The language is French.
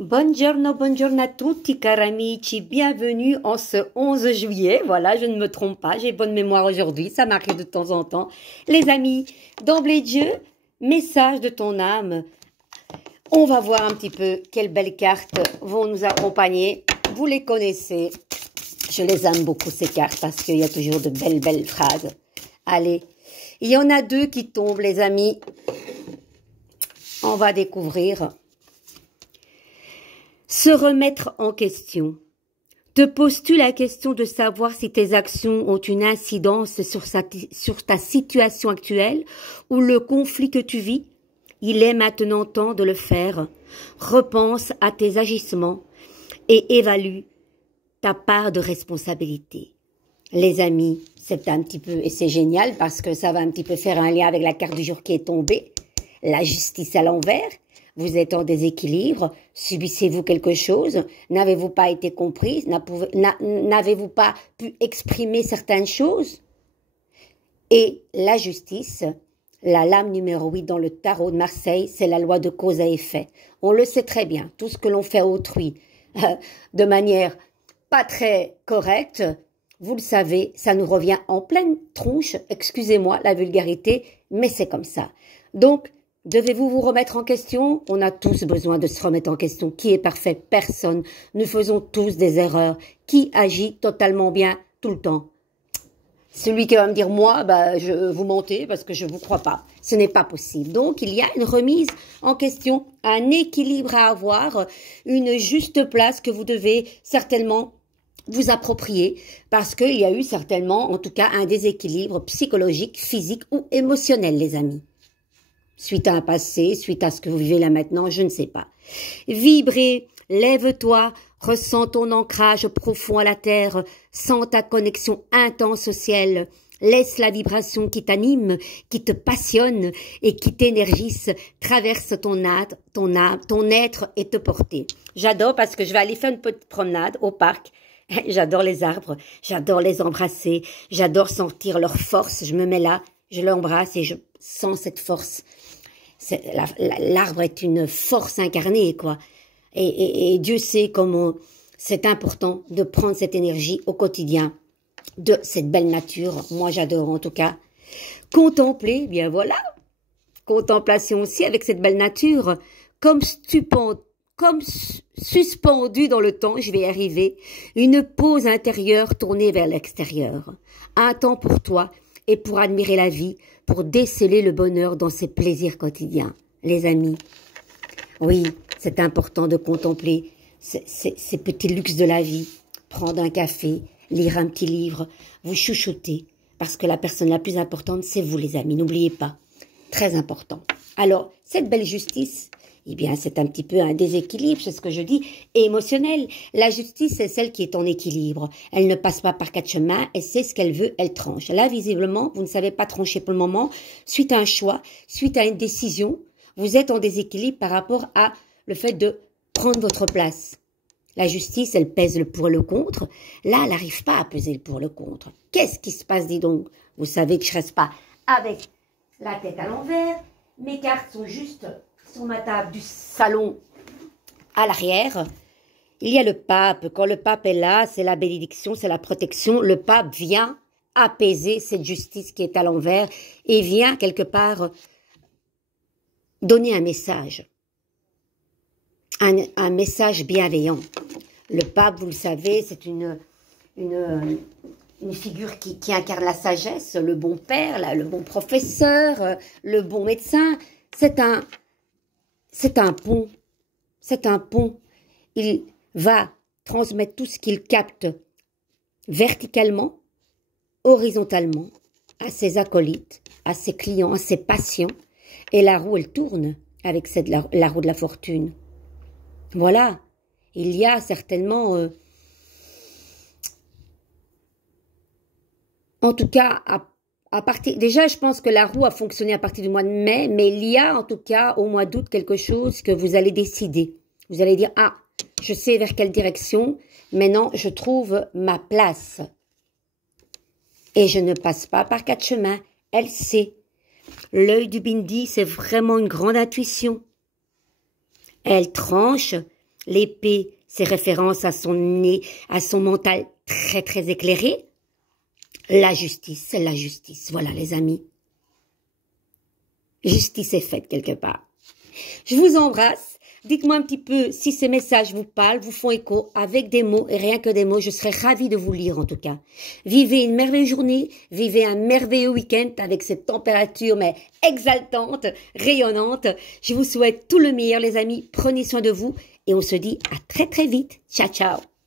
Buongiorno, buongiorno a tutti cari amici, bienvenue en ce 11 juillet, voilà, je ne me trompe pas, j'ai bonne mémoire aujourd'hui, ça m'arrive de temps en temps. Les amis, d'emblée de jeu, message de ton âme, on va voir un petit peu quelles belles cartes vont nous accompagner, vous les connaissez, je les aime beaucoup ces cartes parce qu'il y a toujours de belles phrases. Allez, il y en a deux qui tombent les amis, on va découvrir. Se remettre en question. Te poses-tu la question de savoir si tes actions ont une incidence sur ta situation actuelle ou le conflit que tu vis? Il est maintenant temps de le faire. Repense à tes agissements et évalue ta part de responsabilité. Les amis, c'est un petit peu, et c'est génial parce que ça va un petit peu faire un lien avec la carte du jour qui est tombée, la justice à l'envers. Vous êtes en déséquilibre, subissez-vous quelque chose, n'avez-vous pas été comprise, n'avez-vous pas pu exprimer certaines choses? Et la justice, la lame numéro 8 dans le tarot de Marseille, c'est la loi de cause à effet. On le sait très bien, tout ce que l'on fait à autrui de manière pas très correcte, vous le savez, ça nous revient en pleine tronche, excusez-moi la vulgarité, mais c'est comme ça. Donc, devez-vous vous remettre en question? On a tous besoin de se remettre en question. Qui est parfait? Personne. Nous faisons tous des erreurs. Qui agit totalement bien tout le temps? Celui qui va me dire, moi, vous mentez parce que je ne vous crois pas. Ce n'est pas possible. Donc, il y a une remise en question, un équilibre à avoir, une juste place que vous devez certainement vous approprier parce qu'il y a eu certainement, en tout cas, un déséquilibre psychologique, physique ou émotionnel, les amis. Suite à un passé, suite à ce que vous vivez là maintenant, je ne sais pas. Vibrez, lève-toi, ressens ton ancrage profond à la terre, sens ta connexion intense au ciel. Laisse la vibration qui t'anime, qui te passionne et qui t'énergise, traverse ton âme, ton être et te porter. J'adore parce que je vais aller faire une petite promenade au parc. J'adore les arbres, j'adore les embrasser, j'adore sentir leur force. Je me mets là, je l'embrasse et je sens cette force. L'arbre est une force incarnée, quoi. Et Dieu sait comment c'est important de prendre cette énergie au quotidien de cette belle nature. Moi, j'adore en tout cas. Contempler, bien voilà. Contemplation aussi avec cette belle nature. Comme suspendu dans le temps, je vais y arriver. Une pause intérieure tournée vers l'extérieur. Un temps pour toi et pour admirer la vie, pour déceler le bonheur dans ses plaisirs quotidiens. Les amis, oui, c'est important de contempler ces petits luxes de la vie. Prendre un café, lire un petit livre, vous chouchouter, parce que la personne la plus importante, c'est vous les amis, n'oubliez pas. Très important. Alors, cette belle justice, eh bien, c'est un petit peu un déséquilibre, c'est ce que je dis, émotionnel. La justice, c'est celle qui est en équilibre. Elle ne passe pas par quatre chemins, elle sait ce qu'elle veut, elle tranche. Là, visiblement, vous ne savez pas trancher pour le moment, suite à un choix, suite à une décision, vous êtes en déséquilibre par rapport à le fait de prendre votre place. La justice, elle pèse le pour et le contre. Là, elle n'arrive pas à peser le pour et le contre. Qu'est-ce qui se passe, dis donc? Vous savez que je ne reste pas avec la tête à l'envers. Mes cartes sont juste sur ma table du salon à l'arrière. Il y a le pape. Quand le pape est là, c'est la bénédiction, c'est la protection. Le pape vient apaiser cette justice qui est à l'envers et vient quelque part donner un message. Un message bienveillant. Le pape, vous le savez, c'est une figure qui incarne la sagesse, le bon père, le bon professeur, le bon médecin. C'est un pont. C'est un pont. Il va transmettre tout ce qu'il capte verticalement, horizontalement, à ses acolytes, à ses clients, à ses patients. Et la roue, elle tourne avec la roue de la fortune. Voilà. Il y a certainement, en tout cas, déjà, je pense que la roue a fonctionné à partir du mois de mai, mais il y a en tout cas au mois d'août quelque chose que vous allez décider. Vous allez dire, ah, je sais vers quelle direction, maintenant je trouve ma place. Et je ne passe pas par quatre chemins, elle sait. L'œil du bindi, c'est vraiment une grande intuition. Elle tranche L'épée, c'est référence à son nez, à son mental très très éclairé. La justice, c'est la justice. Voilà les amis. Justice est faite quelque part. Je vous embrasse. Dites-moi un petit peu si ces messages vous parlent, vous font écho avec des mots et rien que des mots. Je serais ravie de vous lire en tout cas. Vivez une merveilleuse journée, vivez un merveilleux week-end avec cette température mais exaltante, rayonnante. Je vous souhaite tout le meilleur les amis. Prenez soin de vous et on se dit à très très vite. Ciao ciao.